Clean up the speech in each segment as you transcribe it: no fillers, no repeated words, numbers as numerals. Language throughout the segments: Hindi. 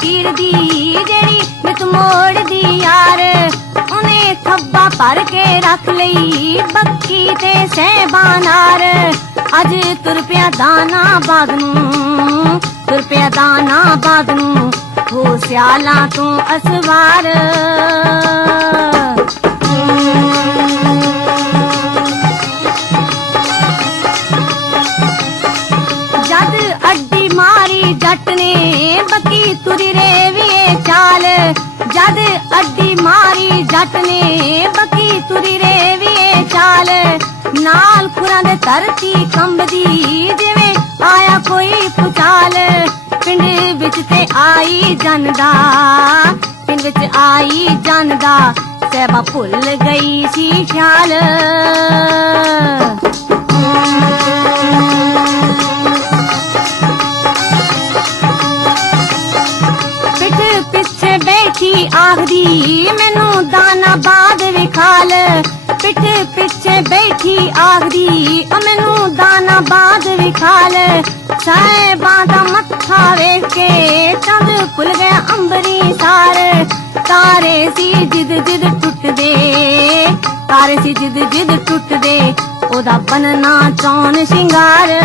फकीर दी जेड़ी नित मोड़ दी यार उन्हें थब्बा भर के रख लई बक्की ते सहबानार अज तुर पिया दाना बाद नूं तुर पिया दाना बाद नूं हो सियाला तू असवार जद अड्डी मारी जट ने बकी तुरी रेविए चाल जद अड्डी मारी जट ने बकी तुरी रेविए चाल नाल खुरां दे धरती कंबदी जिवें आया कोई पुचाल पिंड विच ते आई जनदा पिंड विच आई जनदा सैबा भुल गई सी ख्याल पिठ पिछे बैठी आखदी मैनू दाना बाद विखाल पिठ पिछे बैठी आखदी मैनू दाना बाद विखाल साहिबां दा मत्था वेख के चंद खुल गया अंबरी सार तारे सी जिद जिद टुटदे तारे सी जिद जिद टुटदे ओदा बनना चौन शिंगार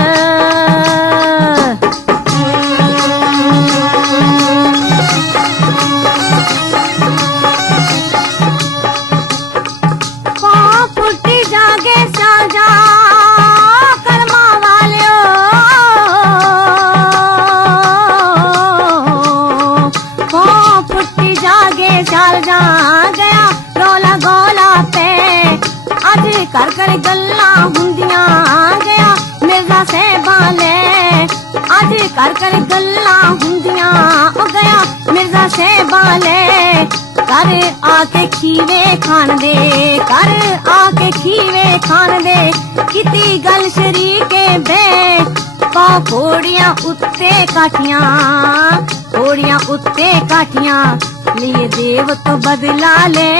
फुटी जागे साजा कर्मा वालियो फुटी जागे साल जा गया रोला गोला पे अज कर कर गल्ला हुंदियां गया मिर्जा सहबा ले अज कर कर गल्ला हुंदियां ओ गया मिर्जा सहबा ले कर आके खीवे खान दे कर आके खीवे खान दे किती गल शरीके बे पा घोड़ियां उत्ते काठियां घोड़ियां उत्ते काठियां लिए देव तो बदला ले